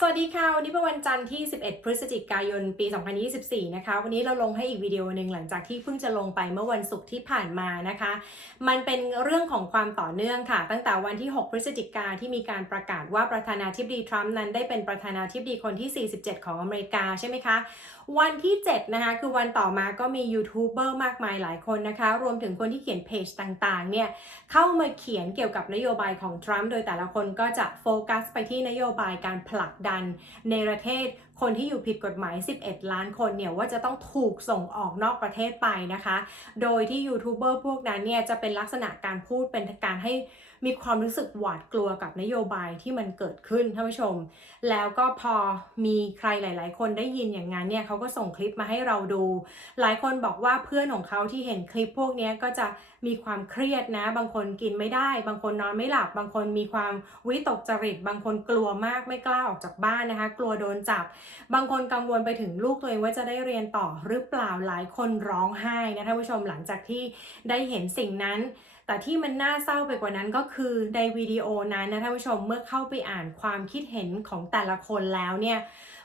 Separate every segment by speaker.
Speaker 1: สวัสดีค่ะ วันนี้เป็นวันจันทร์ที่ 11 พฤศจิกายน ปี 2024 นะคะ วันนี้เราลงให้อีกวิดีโอหนึ่งหลังจากที่เพิ่งจะลงไปเมื่อวันศุกร์ที่ผ่านมานะคะ มันเป็นเรื่องของความต่อเนื่องค่ะ ตั้งแต่วันที่ 6 พฤศจิกาที่มีการประกาศว่าประธานาธิบดีทรัมป์นั้นได้เป็นประธานาธิบดีคนที่ 47 ของอเมริกาใช่ไหมคะ วันที่ 7 นะคะ คือวันต่อมาก็มียูทูบเบอร์มากมายหลายคนนะคะ รวมถึงคนที่เขียนเพจต่างๆ เนี่ย เข้ามาเขียนเกี่ยวกับนโยบายของทรัมป์ โดยแต่ละคนก็จะโฟกัสไปที่นโยบายการผลักดันในประเทศคนที่อยู่ผิดกฎหมาย 11 ล้านคนเนี่ยว่าจะต้องถูกส่งออกนอกประเทศไปนะคะ โดยที่ยูทูบเบอร์พวกนั้นเนี่ยจะเป็นลักษณะการพูดเป็นการให้ มีความรู้สึกหวาดกลัวกับนโยบายที่มันเกิดขึ้นท่านผู้ชม แล้วก็พอมีใครหลาย ๆ คนได้ยินอย่างนั้นเนี่ยเขาก็ส่งคลิปมาให้เราดู หลายคนบอกว่าเพื่อนของเขาที่เห็นคลิปพวกนี้ก็จะมีความเครียดนะ บางคนกินไม่ได้ บางคนนอนไม่หลับ บางคนมีความวิตกจริต บางคนกลัวมากไม่กล้าออกจากบ้านนะคะ กลัวโดนจับ บางคนกังวลไปถึงลูกตัวเองว่าจะได้เรียนต่อหรือเปล่าหลายคนร้องไห้นะท่านผู้ชมหลังจากที่ได้เห็นสิ่งนั้น แต่ที่มันน่าเศร้าไปกว่านั้นก็คือในวิดีโอนั้นนะท่านผู้ชมเมื่อเข้าไปอ่านความคิดเห็นของแต่ละคนแล้วเนี่ย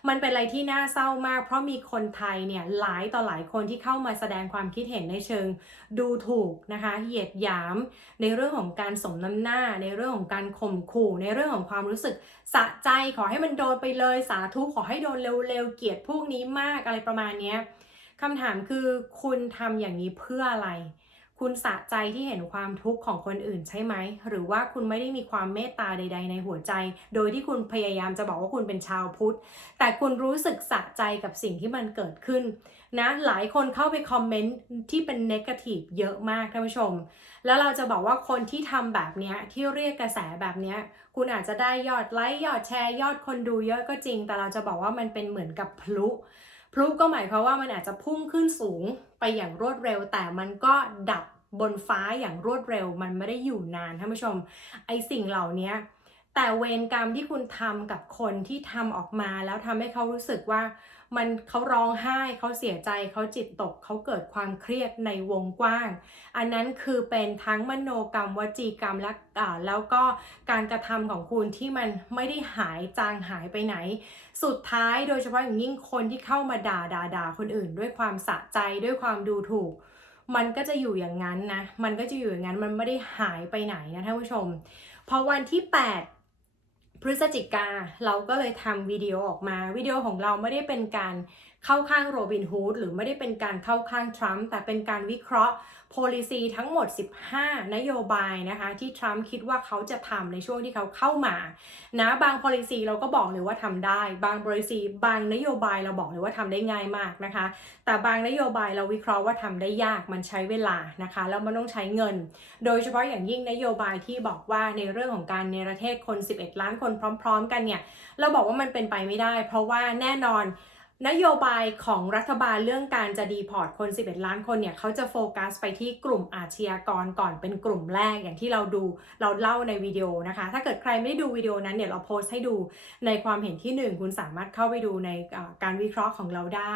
Speaker 1: มันเป็นอะไรที่น่าเศร้ามาก เพราะมีคนไทยเนี่ยหลายต่อหลายคนที่เข้ามาแสดงความคิดเห็นในเชิง ดูถูกนะคะเหยียดหยาม ในเรื่องของการสมน้ำหน้า ในเรื่องของการข่มขู่ ในเรื่องของความรู้สึกสะใจขอให้มันโดนไปเลยสาธุขอให้โดนเร็วๆเกลียดพวกนี้มากอะไรประมาณนี้คำถามคือคุณทำอย่างนี้เพื่ออะไร คุณสะใจที่เห็นความทุกข์ของคนอื่นใช่ไหม หรือว่าคุณไม่ได้มีความเมตตาใด ๆ ในหัวใจ โดยที่คุณพยายามจะบอกว่าคุณเป็นชาวพุทธ แต่คุณรู้สึกสะใจกับสิ่งที่มันเกิดขึ้นนะหลายคนเข้าไปคอมเมนต์ที่เป็นเนกาทีฟเยอะมากท่านผู้ชม แล้วเราจะบอกว่าคนที่ทำแบบนี้ที่เรียกกระแสแบบนี้คุณอาจจะได้ยอดไลค์ยอดแชร์ยอดคนดูเยอะก็จริง แต่เราจะบอกว่ามันเป็นเหมือนกับพลุพลุก็หมายความว่ามันอาจจะพุ่งขึ้นสูง ไปอย่างรวดเร็ว แต่มันก็ดับบนฟ้าอย่างรวดเร็ว มันไม่ได้อยู่นานท่านผู้ชม ไอสิ่งเหล่านี้แต่เวรกรรมที่คุณทำกับคนที่ทำออกมาแล้วทำให้เขารู้สึกว่า มันเขาร้องไห้เขาเสียใจเขาจิตตกเขาเกิดความเครียดในวงกว้าง อันนั้นคือเป็นทั้งมโนกรรมวจีกรรมและอ่าแล้วก็การกระทำของคุณที่มันไม่ได้หายจางหายไปไหน สุดท้ายโดยเฉพาะอย่างยิ่งคนที่เข้ามาด่าด่าด่าคนอื่น ด้วยความสะใจด้วยความดูถูก มันก็จะอยู่อย่างนั้นนะมันก็จะอยู่อย่างนั้นมันไม่ได้หายไปไหนนะท่านผู้ชมพอวันที่ 8 พฤศจิกาเราก็เลยทำวิดีโอออกมาวิดีโอของเราไม่ได้เป็นการเข้าข้างโรบินฮูดหรือไม่ได้เป็นการเข้าข้างทรัมป์แต่เป็นการวิเคราะห์ policy ทั้งหมด 15 นโยบายนะคะที่ทรัมป์คิดว่าเขาจะทำในช่วงที่เขาเข้ามานะบาง policy เราก็บอกเลยว่าทำได้ บาง policy บางนโยบายเราบอกเลยว่าทำได้ง่ายมากนะคะ แต่บางนโยบายเราวิเคราะห์ว่าทำได้ยากมันใช้เวลานะคะแล้วมันต้องใช้เงิน โดยเฉพาะอย่างยิ่งนโยบายที่บอกว่าในเรื่องของการเนประเทศคน 11 ล้านคนพร้อม ๆ กันเนี่ยเราบอกว่ามันเป็นไปไม่ได้ เพราะว่าแน่นอน นโยบายของรัฐบาลเรื่องการจะดีพอร์ตคน 11 ล้านคนเนี่ยเขาจะโฟกัสไปที่กลุ่มอาชญากรก่อนเป็นกลุ่มแรกอย่างที่เราดูเราเล่าในวิดีโอนะคะ ถ้าเกิดใครไม่ได้ดูวิดีโอนั้นเนี่ยเราโพสต์ให้ดูในความเห็นที่ 1 คุณสามารถเข้าไปดูในการวิเคราะห์ของเราได้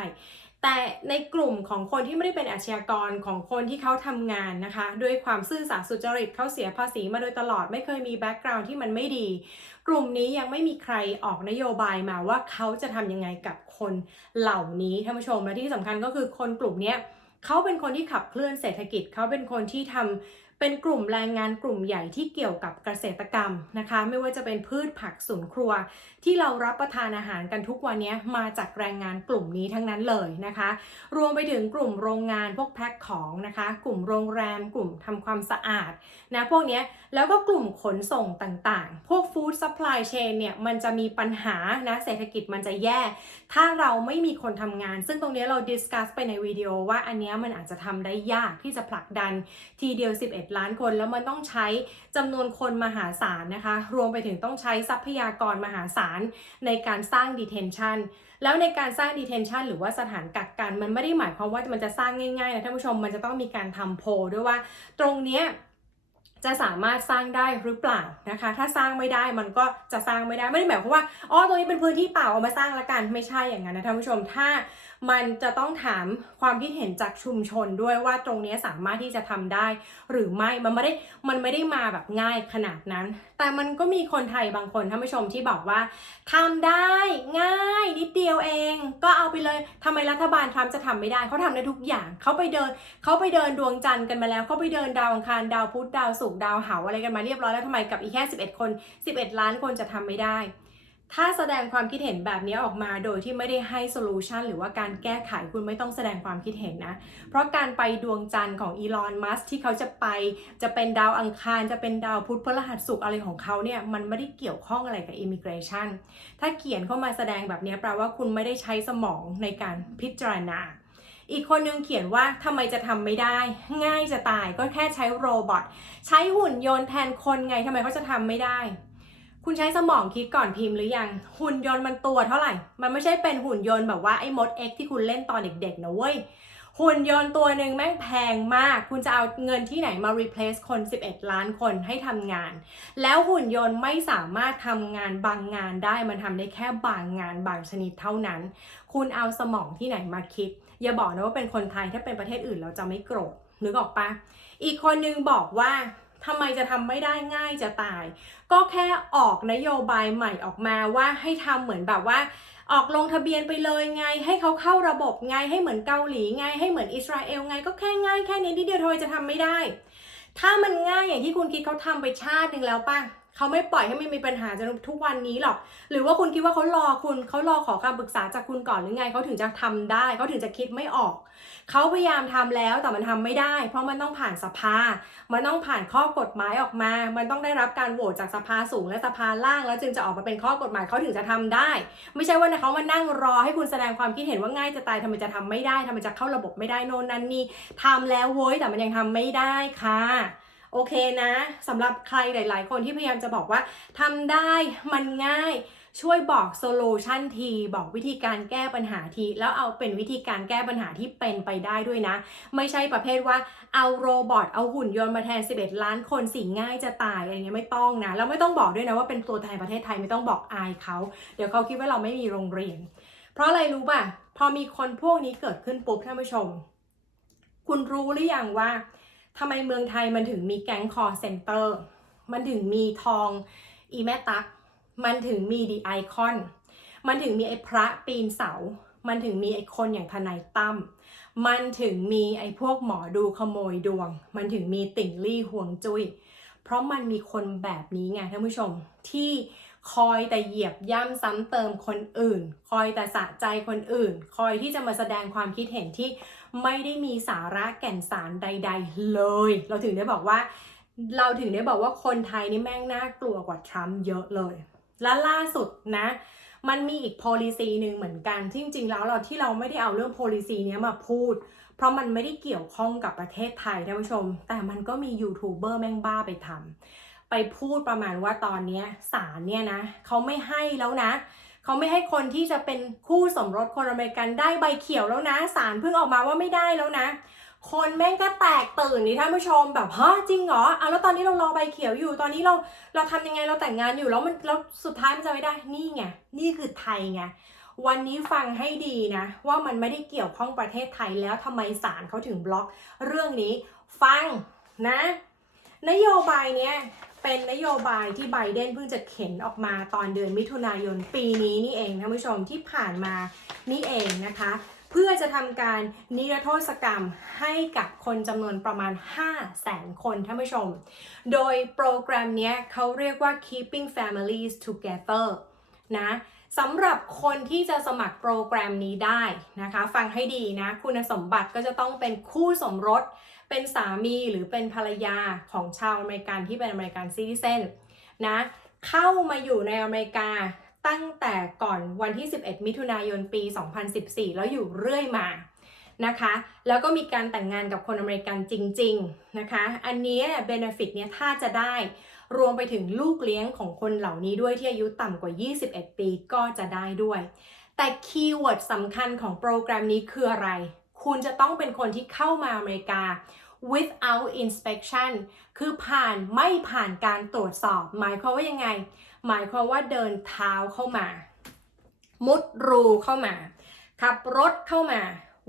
Speaker 1: แต่ในกลุ่มของคนที่ไม่ได้เป็นอาชญากรของคนที่เขาทำงานนะคะ ด้วยความซื่อสัตย์สุจริตเขาเสียภาษีมาโดยตลอดไม่เคยมีแบ็กกราวน์ที่มันไม่ดี กลุ่มนี้ยังไม่มีใครออกนโยบายมาว่าเขาจะทำยังไงกับคนเหล่านี้ท่านผู้ชมและที่สำคัญก็คือคนกลุ่มนี้เขาเป็นคนที่ขับเคลื่อนเศรษฐกิจเขาเป็นคนที่ทำ เป็นกลุ่มแรงงานกลุ่มใหญ่ที่เกี่ยวกับเกษตรกรรมนะคะ ไม่ว่าจะเป็นพืชผักสวนครัว ที่เรารับประทานอาหารกันทุกวันนี้มาจากแรงงานกลุ่มนี้ทั้งนั้นเลยนะคะ รวมไปถึงกลุ่มโรงงานพวกแพ็คของนะคะ กลุ่มโรงแรม กลุ่มทำความสะอาดนะพวกนี้แล้วก็กลุ่มขนส่งต่างๆ พวกฟู้ดซัพพลายเชนเนี่ยมันจะมีปัญหานะเศรษฐกิจมันจะแย่ ถ้าเราไม่มีคนทำงาน ซึ่งตรงนี้เราดิสคัสไปในวิดีโอว่าอันนี้มันอาจจะทำได้ยากที่จะผลักดันทีเดียว 11ล้านคน แล้วมันต้องใช้จำนวนคนมหาศาลนะคะ รวมไปถึงต้องใช้ทรัพยากรมหาศาลในการสร้าง detention แล้วในการสร้าง detention หรือว่าสถานกักกัน มันไม่ได้หมายความว่ามันจะสร้างง่ายๆนะท่านผู้ชมมันจะต้องมีการทำโพลด้วยว่า ตรงเนี้ยจะสามารถสร้างได้หรือเปล่านะคะ ถ้าสร้างไม่ได้มันก็จะสร้างไม่ได้ ไม่ได้หมายความว่า อ๋อ ตรงนี้เป็นพื้นที่เปล่าเอามาสร้างละกัน ไม่ใช่อย่างนั้นนะท่านผู้ชม ถ้ามันจะต้องถามความคิดเห็นจากชุมชนด้วยว่าตรงนี้สามารถที่จะทำได้ หรือไม่มันไม่ได้มันไม่ได้มาแบบง่ายขนาดนั้น แต่มันก็มีคนไทยบางคนท่านผู้ชมที่บอกว่าทำได้ง่ายนิดเดียวเอง ก็เอาไปเลยทำไมรัฐบาลทรัมป์จะทำไม่ได้เขาทำได้ทุกอย่างเขาไปเดินเขาไปเดินดวงจันทร์กันมาแล้วเขาไปเดินดาวอังคารดาวพุธดาวศุกร์ดาวเหาอะไรกันมาเรียบร้อยแล้วทำไมกับอีกแค่ 11 คน 11 ล้านคนจะทำไม่ได้ ถ้าแสดงความคิดเห็นแบบนี้ออกมาโดยที่ไม่ได้ให้โซลูชันหรือว่าการแก้ไขคุณไม่ต้องแสดงความคิดเห็นนะ เพราะการไปดวงจันทร์ของอีลอน มัสที่เขาจะไป จะเป็นดาวอังคาร จะเป็นดาวพุธพฤหัสศุกร์อะไรของเขาเนี่ย มันไม่ได้เกี่ยวข้องอะไรกับอิมิเกรชันถ้าเขียนเข้ามาแสดงแบบนี้แปลว่าคุณไม่ได้ใช้สมองในการพิจารณาอีกคนนึงเขียนว่าทำไมจะทำไม่ได้ ง่ายจะตายก็แค่ใช้โรบอทใช้หุ่นยนต์แทนคนไงทำไมเขาจะทำไม่ได้ คุณใช้สมองคิดก่อนพิมพ์หรือยัง หุ่นยนต์มันตัวเท่าไหร่ มันไม่ใช่เป็นหุ่นยนต์แบบว่าไอ้มด X ที่คุณเล่นตอนเด็กๆนะเว้ย หุ่นยนต์ตัวหนึ่งแม่งแพงมาก คุณจะเอาเงินที่ไหนมา replace คน 11 ล้านคนให้ทำงาน แล้วหุ่นยนต์ไม่สามารถทำงานบางงานได้ มันทำได้แค่บางงานบางชนิดเท่านั้น คุณเอาสมองที่ไหนมาคิด อย่าบอกนะว่าเป็นคนไทย ถ้าเป็นประเทศอื่นเราจะไม่โกรธนึกออกปะอีกคนนึงบอกว่า ทำไมจะทำไม่ได้ง่ายจะตาย ก็แค่ออกนโยบายใหม่ออกมาว่าให้ทำเหมือนแบบว่าออกลงทะเบียนไปเลยไง ให้เขาเข้าระบบไงให้เหมือนเกาหลีไงให้เหมือนอิสราเอลไงก็แค่ง่ายแค่นี้นิดเดียวทอยจะทำไม่ได้ ถ้ามันง่ายอย่างที่คุณคิดเขาทำไปชาติหนึ่งแล้วป่ะ เขาไม่ปล่อยให้มันมีปัญหาจนทุกวันนี้หรอก หรือว่าคุณคิดว่าเขารอคุณเขารอขอคำปรึกษาจากคุณก่อนหรือไงเขาถึงจะทำได้เขาถึงจะคิดไม่ออก เขาพยายามทำแล้วแต่มันทำไม่ได้ เพราะมันต้องผ่านสภา มันต้องผ่านข้อกฎหมายออกมา มันต้องได้รับการโหวตจากสภาสูงและสภาล่าง แล้วจึงจะออกมาเป็นข้อกฎหมายเขาถึงจะทำได้ ไม่ใช่ว่าเขามานั่งรอให้คุณแสดงความคิดเห็นว่าง่ายจะตายทำไมจะทำไม่ได้ทำไมจะเข้าระบบไม่ได้โน่นนั่นนี่ทำแล้วเว้ยแต่มันยังทำไม่ได้ค่ะ โอเคนะสำหรับใครหลาย ๆ คนที่พยายามจะบอกว่าทำได้มันง่ายช่วยบอกโซลูชันที บอกวิธีการแก้ปัญหาที แล้วเอาเป็นวิธีการแก้ปัญหาที่เป็นไปได้ด้วยนะ ไม่ใช่ประเภทว่าเอาโรบอทเอาหุ่นยนต์มาแทน 11 ล้านคนสิ่งง่ายจะตายอะไรเงี้ยไม่ต้องนะ แล้วไม่ต้องบอกด้วยนะว่าเป็นตัวแทนประเทศไทยไม่ต้องบอกอายเขา เดี๋ยวเขาคิดว่าเราไม่มีโรงเรียน เพราะอะไรรู้ป่ะ พอมีคนพวกนี้เกิดขึ้นปุ๊บท่านผู้ชม คุณรู้หรือยังว่า ทำไมเมืองไทยมันถึงมีแก๊งคอเซนเตอร์ มันถึงมีทองอีแม่ตัก มันถึงมีดีไอคอน มันถึงมีไอ้พระปีนเสา มันถึงมีไอ้คนอย่างทนายตั้ม มันถึงมีไอ้พวกหมอดูขโมยดวง มันถึงมีติ่งลี่ห่วงจุย้ย เพราะมันมีคนแบบนี้ไงท่านผู้ชม ที่คอยแต่เหยียบย่ำซ้ำเติมคนอื่น คอยแต่สะใจคนอื่น คอยที่จะมาแสดงความคิดเห็นที่ ไม่ได้มีสาระแก่นสารใด ๆ เลย เราถึงได้บอกว่า เราถึงได้บอกว่าคนไทยนี่แม่งน่ากลัวกว่าทรัมป์เยอะเลย และล่าสุดนะ มันมีอีก policy หนึ่งเหมือนกันที่จริงๆแล้วเราที่เราไม่ได้เอาเรื่อง policy เนี้ยมาพูด เพราะมันไม่ได้เกี่ยวข้องกับประเทศไทยท่านผู้ชม แต่มันก็มียูทูบเบอร์แม่งบ้าไปทำไปพูดประมาณว่าตอนนี้ยศาลเนี่ยนะเขาไม่ให้แล้วนะ เขาไม่ให้คนที่จะเป็นคู่สมรสคนอเมริกันได้ใบเขียวแล้วนะศาลเพิ่งออกมาว่าไม่ได้แล้วนะ คนแม่งก็แตกตื่นนี่ท่านผู้ชมแบบฮะจริงเหรอเอะแล้วตอนนี้เรารอใบเขียวอยู่ ตอนนี้เราเราทำยังไงเราแต่งงานอยู่แล้วมันแล้วสุดท้ายมันจะไม่ได้นี่ไงนี่คือไทยไงวันนี้ฟังให้ดีนะ ว่ามันไม่ได้เกี่ยวข้องประเทศไทยแล้วทำไมศาลเขาถึงบล็อก เรื่องนี้ฟังนะ นโยบายเนี้ยเป็นนโยบายที่ไบเดนเพิ่งจะเข็นออกมาตอนเดือนมิถุนายนปีนี้นี่เองท่านผู้ชมที่ผ่านมานี่เองนะคะ เพื่อจะทำการนิรโทษกรรมให้กับคนจำนวนประมาณ 5 0 0แสนคนท่านผู้ชม โดยโปรแกรมนี้เขาเรียกว่า keeping families together นะสำหรับคนที่จะสมัครโปรแกรมนี้ได้นะคะ ฟังให้ดีนะ คุณสมบัติก็จะต้องเป็นคู่สมรส เป็นสามีหรือเป็นภรรยาของชาวอเมริกันที่เป็นอเมริกันซิติเซนนะเข้ามาอยู่ในอเมริกาตั้งแต่ก่อนวันที่ 11 มิถุนายนปี 2014 แล้วอยู่เรื่อยมานะคะ แล้วก็มีการแต่งงานกับคนอเมริกันจริง ๆนะคะ อันนี้เบนฟิตเนี่ยถ้าจะได้รวมไปถึงลูกเลี้ยงของคนเหล่านี้ด้วยที่อายุต่ำกว่า 21 ปีก็จะได้ด้วย แต่คีย์เวิร์ดสำคัญของโปรแกรมนี้คืออะไร คุณจะต้องเป็นคนที่เข้ามาอเมริกา without inspection คือผ่านไม่ผ่านการตรวจสอบ หมายความว่ายังไง หมายความว่าเดินเท้าเข้ามา มุดรูเข้ามา ขับรถเข้ามา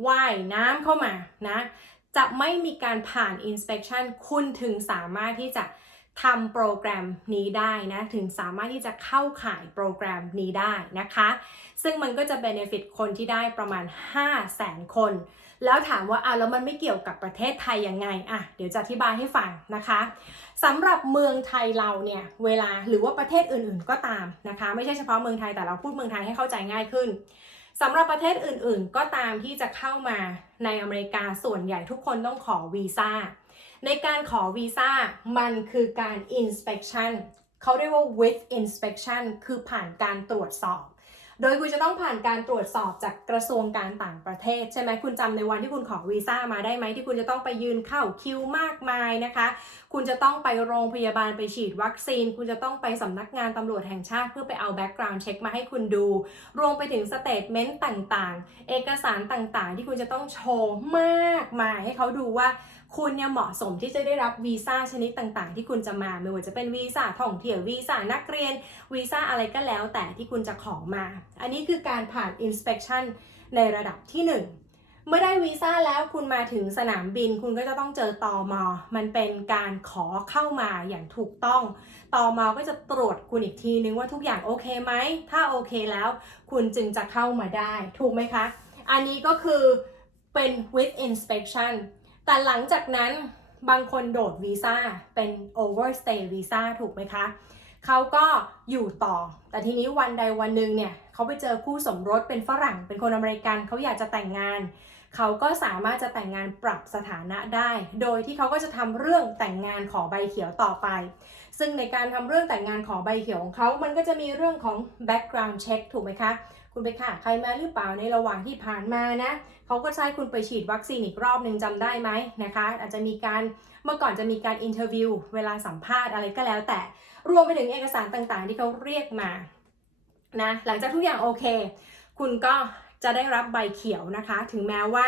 Speaker 1: ว่ายน้ำเข้ามานะจะไม่มีการผ่าน inspection คุณถึงสามารถที่จะทำโปรแกรมนี้ได้นะ ถึงสามารถที่จะเข้าข่ายโปรแกรมนี้ได้นะคะ ซึ่งมันก็จะเบนฟิตคนที่ได้ประมาณ 5 0 0แสนคน แล้วถามว่าอะแล้วมันไม่เกี่ยวกับประเทศไทยยังไงอะเดี๋ยวจะอธิบายให้ฟังนะคะสำหรับเมืองไทยเราเนี่ยเวลาหรือว่าประเทศอื่นๆก็ตามนะคะ ไม่ใช่เฉพาะเมืองไทยแต่เราพูดเมืองไทยให้เข้าใจง่ายขึ้นสำหรับประเทศอื่นๆ ก็ตามที่จะเข้ามาในอเมริกาส่วนใหญ่ทุกคนต้องขอวีซ่าในการขอวีซ่ามันคือการ inspection เขาเรียกว่า with inspection คือผ่านการตรวจสอบ โดยคุณจะต้องผ่านการตรวจสอบจากกระทรวงการต่างประเทศ ใช่ไหมคุณจำในวันที่คุณขอวีซ่ามาได้ไหมที่คุณจะต้องไปยืนเข้าคิวมากมายนะคะ คุณจะต้องไปโรงพยาบาลไปฉีดวัคซีน คุณจะต้องไปสำนักงานตำรวจแห่งชาติเพื่อไปเอาแบ็กกราวน์เช็คมาให้คุณดู รวมไปถึงสเตทเมนต์ต่างๆ เอกสารต่างๆ ที่คุณจะต้องโชว์มากมายให้เขาดูว่า คุณเนี่ยเหมาะสมที่จะได้รับวีซ่าชนิดต่างๆ ที่คุณจะมาไม่ว่าจะเป็นวีซ่าท่องเที่ยววีซ่านักเรียนวีซ่าอะไรก็แล้ว แต่ที่คุณจะขอมา อันนี้คือการผ่าน inspection ในระดับที่ 1เมื่อได้วีซ่าแล้วคุณมาถึงสนามบิน คุณก็จะต้องเจอตอมอ มันเป็นการขอเข้ามาอย่างถูกต้องตอมอก็จะตรวจคุณอีกทีนึงว่าทุกอย่างโอเคไหม ถ้าโอเคแล้ว คุณจึงจะเข้ามาได้ ถูกไหมคะ อันนี้ก็คือเป็น with inspection แต่หลังจากนั้นบางคนโดดวีซ่าเป็น overstay visa ถูกไหมคะ เขาก็อยู่ต่อ แต่ทีนี้วันใดวันหนึ่งเนี่ยเขาไปเจอคู่สมรสเป็นฝรั่ง เป็นคนอเมริกันเขาอยากจะแต่งงาน เขาก็สามารถจะแต่งงานปรับสถานะได้ โดยที่เขาก็จะทำเรื่องแต่งงานขอใบเขียวต่อไป ซึ่งในการทำเรื่องแต่งงานขอใบเขียวของเขา มันก็จะมีเรื่องของ background check ถูกไหมคะ คุณไปฆ่าใครมาหรือเปล่าในระหว่างที่ผ่านมานะเขาก็ใช้คุณไปฉีดวัคซีนอีกรอบหนึ่งจำได้ไหมนะคะ อาจจะมีการเมื่อก่อนจะมีการอินเทอร์วิวเวลาสัมภาษณ์อะไรก็แล้ว แต่รวมไปถึงเอกสารต่างๆ ที่เขาเรียกมานะหลังจากทุกอย่างโอเค คุณก็ จะได้รับใบเขียวนะคะ ถึงแม้ว่า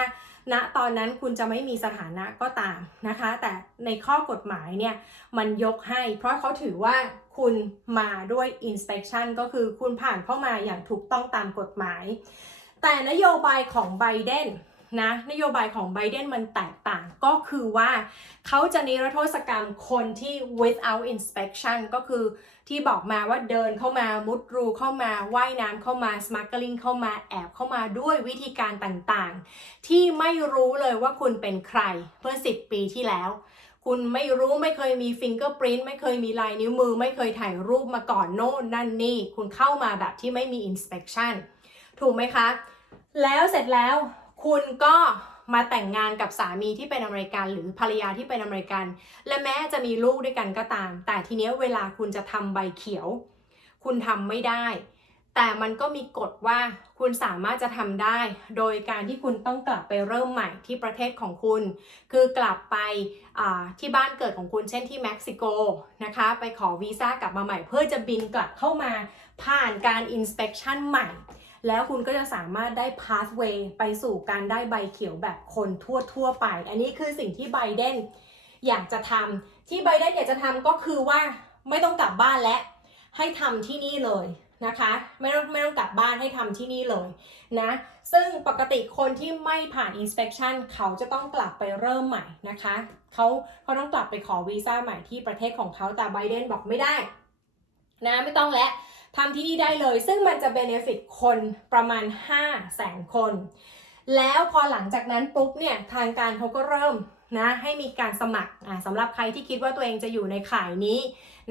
Speaker 1: ณตอนนั้นคุณจะไม่มีสถานะก็ตามนะคะ แต่ในข้อกฎหมายเนี่ยมันยกให้ เพราะเขาถือว่าคุณมาด้วย inspection ก็คือคุณผ่านเข้ามาอย่างถูกต้องตามกฎหมาย แต่นโยบายของไบเดน นะนโยบายของไบเดนมันแตกต่างก็คือว่าเขาจะนิรโทษกรรมคนที่ without inspection ก็คือที่บอกมาว่าเดินเข้ามามุดรูเข้ามาว่ายน้ำเข้ามา smuggling เข้ามาแอบเข้ามาด้วยวิธีการต่างๆ ที่ไม่รู้เลยว่าคุณเป็นใครเมื่อ 10 ปีที่แล้วคุณไม่รู้ไม่เคยมีฟิงเกอร์ปรินต์ไม่เคยมีลายนิ้วมือ ไม่เคยถ่ายรูปมาก่อนโน่นนั่นนี่ คุณเข้ามาแบบที่ไม่มี inspection ถูกไหมคะ แล้วเสร็จแล้ว คุณก็มาแต่งงานกับสามีที่เป็นอเมริกัน หรือภรรยาที่เป็นอเมริกัน และแม้จะมีลูกด้วยกันก็ตาม แต่ทีเนี้ยเวลาคุณจะทำใบเขียว คุณทำไม่ได้ แต่มันก็มีกฎว่าคุณสามารถจะทำได้ โดยการที่คุณต้องกลับไปเริ่มใหม่ที่ประเทศของคุณ คือกลับไปที่บ้านเกิดของคุณเช่นที่เม็กซิโกนะคะ ไปขอวีซ่ากลับมาใหม่ เพื่อจะบินกลับเข้ามาผ่านการ inspection ใหม่ แล้วคุณก็จะสามารถได้ pathway ไปสู่การได้ใบเขียวแบบคนทั่วทั่วๆไป อันนี้คือสิ่งที่ไบเดนอยากจะทำที่ไบเดนอยากจะทำก็คือว่าไม่ต้องกลับบ้านและให้ทำที่นี่เลยนะคะไม่ต้องไม่ต้องกลับบ้านให้ทำที่นี่เลยนะซึ่งปกติคนที่ไม่ผ่าน inspection เขาจะต้องกลับไปเริ่มใหม่นะคะเขาเขาต้องกลับไปขอวีซ่าใหม่ที่ประเทศของเขาแต่ไบเดนบอกไม่ได้นะไม่ต้องแล้ว ทำที่นี่ได้เลย ซึ่งมันจะเบเนฟิตคนประมาณ 5 0 0แสนคน แล้วพอหลังจากนั้นปุ๊บเนี่ยทางการเขาก็เริ่มนะให้มีการสมัครสำหรับใครที่คิดว่าตัวเองจะอยู่ในข่ายนี้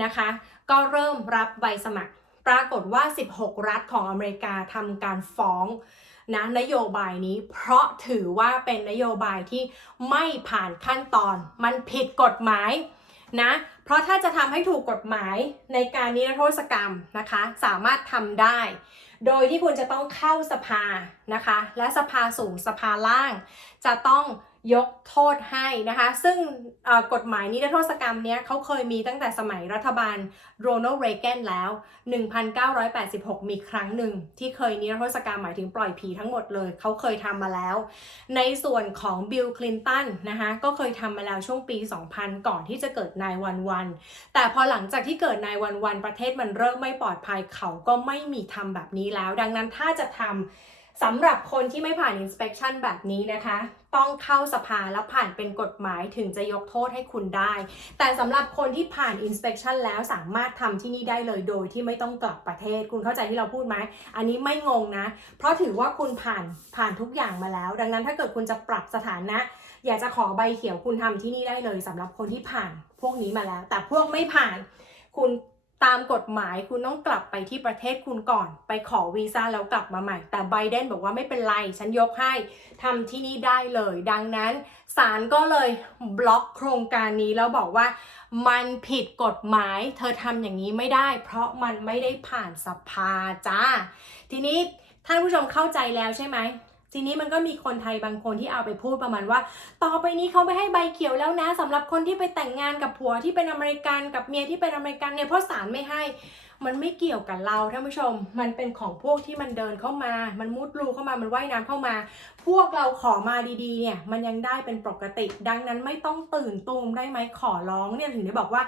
Speaker 1: นะคะ ก็เริ่มรับใบสมัคร ปรากฏว่า 16 รัฐของอเมริกาทำการฟ้องนะนโยบายนี้เพราะถือว่าเป็นนโยบายที่ไม่ผ่านขั้นตอน มันผิดกฎหมาย นะ เพราะถ้าจะทำให้ถูกกฎหมายในการนิรโทษกรรมนะคะ สามารถทำได้ โดยที่คุณจะต้องเข้าสภานะคะ และสภาสูงสภาล่าง จะต้อง ยกโทษให้นะคะ ซึ่งกฎหมายนิรโทษกรรมเนี้ยเขาเคยมีตั้งแต่สมัยรัฐบาลโรนัลด์เรแกนแล้ว 1986 มีครั้งหนึ่งที่เคยนิรโทษกรรมหมายถึงปล่อยผีทั้งหมดเลย เขาเคยทำมาแล้ว ในส่วนของบิลคลินตันนะคะก็เคยทำมาแล้วช่วงปี 2000 ก่อนที่จะเกิดนายวันวัน แต่พอหลังจากที่เกิดนายวันวันประเทศมันเริ่มไม่ปลอดภัยเขาก็ไม่มีทำแบบนี้แล้ว ดังนั้นถ้าจะทำ สำหรับคนที่ไม่ผ่าน inspection แบบนี้นะคะ ต้องเข้าสภาแล้วผ่านเป็นกฎหมายถึงจะยกโทษให้คุณได้ แต่สำหรับคนที่ผ่าน inspection แล้วสามารถทำที่นี่ได้เลยโดยที่ไม่ต้องกลับประเทศ คุณเข้าใจที่เราพูดไหม อันนี้ไม่งงนะ เพราะถือว่าคุณผ่านผ่านทุกอย่างมาแล้ว ดังนั้นถ้าเกิดคุณจะปรับสถานะ อยากจะขอใบเขียวคุณทำที่นี่ได้เลยสำหรับคนที่ผ่านพวกนี้มาแล้ว แต่พวกไม่ผ่านคุณ ตามกฎหมายคุณต้องกลับไปที่ประเทศคุณก่อน ไปขอวีซ่าแล้วกลับมาใหม่ แต่ไบเดนบอกว่าไม่เป็นไร ฉันยกให้ทำที่นี่ได้เลย ดังนั้นศาลก็เลยบล็อกโครงการนี้แล้วบอกว่า มันผิดกฎหมาย เธอทำอย่างนี้ไม่ได้ เพราะมันไม่ได้ผ่านสภาจ้า ทีนี้ท่านผู้ชมเข้าใจแล้วใช่ไหม ทีนี้มันก็มีคนไทยบางคนที่เอาไปพูดประมาณว่า ต่อไปนี้เขาไม่ให้ใบเขียวแล้วนะสำหรับคนที่ไปแต่งงานกับผัวที่เป็นอเมริกันกับเมียที่เป็นอเมริกันเนี่ยเพราะศาลไม่ให้ มันไม่เกี่ยวกับเราท่านผู้ชม มันเป็นของพวกที่มันเดินเข้ามา มันมุดรูเข้ามา มันว่ายน้ำเข้ามา พวกเราขอมาดีๆเนี่ย มันยังได้เป็นปกติ ดังนั้นไม่ต้องตื่นตูมได้ไหมขอร้องเนี่ยถึงได้บอกว่า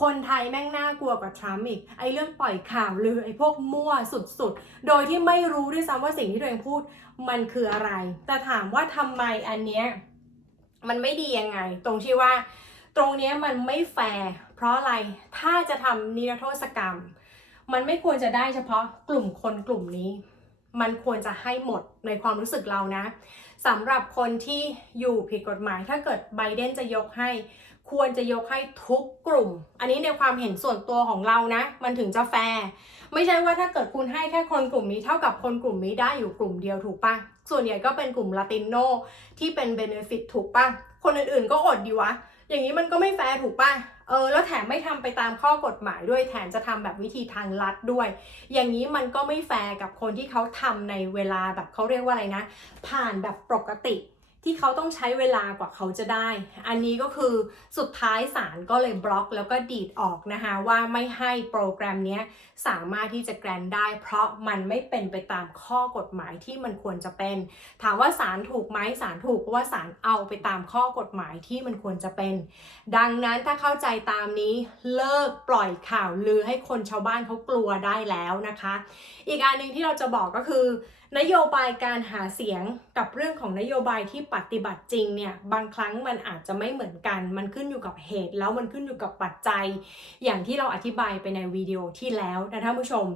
Speaker 1: คนไทยแม่งน่ากลัวกว่าทรัมป์อีก ไอ้เรื่องปล่อยข่าวลือไอ้พวกมั่วสุดๆ โดยที่ไม่รู้ด้วยซ้ำว่าสิ่งที่ตัวเองพูดมันคืออะไร แต่ถามว่าทำไมอันเนี้ยมันไม่ดียังไง ตรงที่ว่า ตรงเนี้ยมันไม่แฟร์เพราะอะไรถ้าจะทำนิรโทษกรรม มันไม่ควรจะได้เฉพาะกลุ่มคนกลุ่มนี้ มันควรจะให้หมดในความรู้สึกเรานะสำหรับคนที่อยู่ผิดกฎหมาย ถ้าเกิดไบเดนจะยกให้ ควรจะยกให้ทุกกลุ่ม อันนี้ในความเห็นส่วนตัวของเรานะ มันถึงจะแฟร์ไม่ใช่ว่าถ้าเกิดคุณให้แค่คนกลุ่มนี้เท่ากับคนกลุ่มนี้ได้อยู่กลุ่มเดียวถูกปะส่วนใหญ่ก็เป็นกลุ่มลาตินโนที่เป็นเบเนฟิตถูกปะคนอื่นๆก็อดดีวะ อย่างนี้มันก็ไม่แฟร์ถูกปะ เออแล้วแถมไม่ทำไปตามข้อกฎหมายด้วยแถมจะทำแบบวิธีทางลัดด้วย อย่างนี้มันก็ไม่แฟร์กับคนที่เขาทำในเวลาแบบเขาเรียกว่าอะไรนะ ผ่านแบบปกติ ที่เขาต้องใช้เวลากว่าเขาจะได้ อันนี้ก็คือสุดท้ายศาลก็เลยบล็อกแล้วก็ดีดออกนะคะว่าไม่ให้โปรแกรมนี้สามารถที่จะแกรนได้ เพราะมันไม่เป็นไปตามข้อกฎหมายที่มันควรจะเป็น ถามว่าศาลถูกไหมศาลถูกเพราะว่าศาลเอาไปตามข้อกฎหมายที่มันควรจะเป็น ดังนั้นถ้าเข้าใจตามนี้เลิกปล่อยข่าวลือให้คนชาวบ้านเขากลัวได้แล้วนะคะ อีกอันหนึ่งที่เราจะบอกก็คือนโยบายการหาเสียงกับเรื่องของนโยบายที่ปฏิบัติจริงเนี่ยบางครั้งมันอาจจะไม่เหมือนกัน มันขึ้นอยู่กับเหตุ แล้วมันขึ้นอยู่กับปัจจัย อย่างที่เราอธิบายไปในวิดีโอที่แล้วนะท่านผู้ชม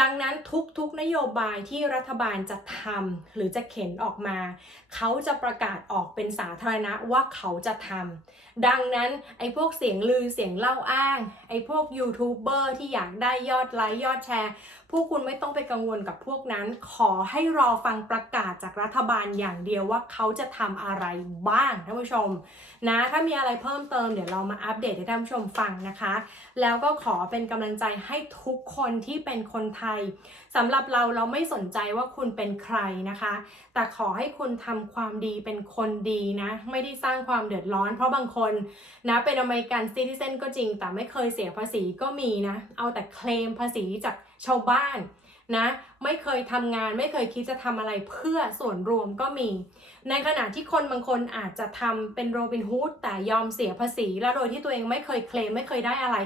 Speaker 1: ดังนั้นทุกๆนโยบายที่รัฐบาลจะทำหรือจะเข็นออกมา เขาจะประกาศออกเป็นสาธารณะว่าเขาจะทำดังนั้นไอ้พวกเสียงลือเสียงเล่าอ้างไอ้พวกยูทูบเบอร์ที่อยากได้ยอดไลค์ยอดแชร์ พวกคุณไม่ต้องไปกังวลกับพวกนั้น ขอให้รอฟังประกาศจากรัฐบาลอย่างเดียวว่าเขาจะทำอะไรบ้างท่านผู้ชมนะถ้ามีอะไรเพิ่มเติมเดี๋ยวเรามาอัปเดตให้ท่านผู้ชมฟังนะคะ แล้วก็ขอเป็นกำลังใจให้ทุกคนที่เป็นคนไทยสำหรับเราเราไม่สนใจว่าคุณเป็นใครนะคะ แต่ขอให้คุณทำความดีเป็นคนดีนะ ไม่ได้สร้างความเดือดร้อน เพราะบางคนนะเป็นอเมริกันซิติเซนก็จริงแต่ไม่เคยเสียภาษีก็มีนะ เอาแต่เคลมภาษีจาก ชาวบ้านนะไม่เคยทำงานไม่เคยคิดจะทำอะไรเพื่อส่วนรวมก็มี ในขณะที่คนบางคนอาจจะทำเป็นโรบินฮูดแต่ยอมเสียภาษี แล้วโดยที่ตัวเองไม่เคยเคลมไม่เคยได้อะไร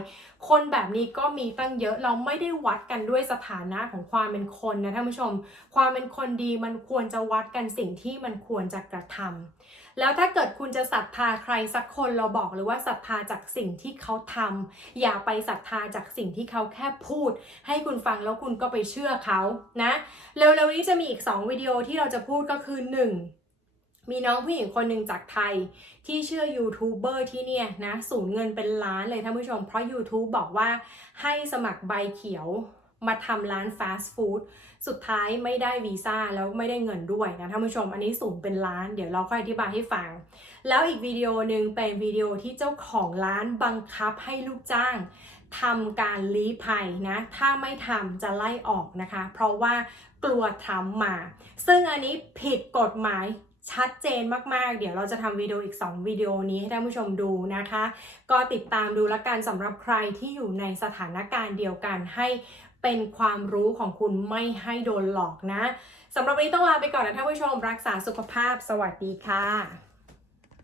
Speaker 1: คนแบบนี้ก็มีตั้งเยอะเราไม่ได้วัดกันด้วยสถานะของความเป็นคนนะท่านผู้ชม ความเป็นคนดีมันควรจะวัดกันสิ่งที่มันควรจะกระทำ แล้วถ้าเกิดคุณจะศรัทธาใครสักคนเราบอกเลยว่าศรัทธาจากสิ่งที่เขาทำอย่าไปศรัทธาจากสิ่งที่เขาแค่พูด ให้คุณฟังแล้วคุณก็ไปเชื่อเขานะเร็วๆนี้จะมีอีก 2 วิดีโอที่เราจะพูดก็คือ 1 มีน้องผู้หญิงคนหนึ่งจากไทยที่เชื่อยูทูบเบอร์ที่เนี่ยนะสูญเงินเป็นล้านเลยท่านผู้ชม เพราะ YouTube บอกว่าให้สมัครใบเขียว มาทำร้านฟาสต์ฟู้ดสุดท้ายไม่ได้วีซ่าแล้วไม่ได้เงินด้วยนะท่านผู้ชมอันนี้สูงเป็นล้านเดี๋ยวเราค่อยอธิบายให้ฟัง แล้วอีกวิดีโอหนึ่งเป็นวิดีโอที่เจ้าของร้านบังคับให้ลูกจ้างทำการลี้ภัยนะ ถ้าไม่ทำจะไล่ออกนะคะ เพราะว่ากลัวทรัมมา ซึ่งอันนี้ผิดกฎหมายชัดเจนมากๆ เดี๋ยวเราจะทำวิดีโออีก 2 วิดีโอนี้ให้ท่านผู้ชมดูนะคะ ก็ติดตามดูละกันสำหรับใครที่อยู่ในสถานการณ์เดียวกันให้ เป็นความรู้ของคุณไม่ให้โดนหลอกนะสำหรับวันนี้ต้องลาไปก่อนนะท่านผู้ชมรักษาสุขภาพสวัสดีค่ะ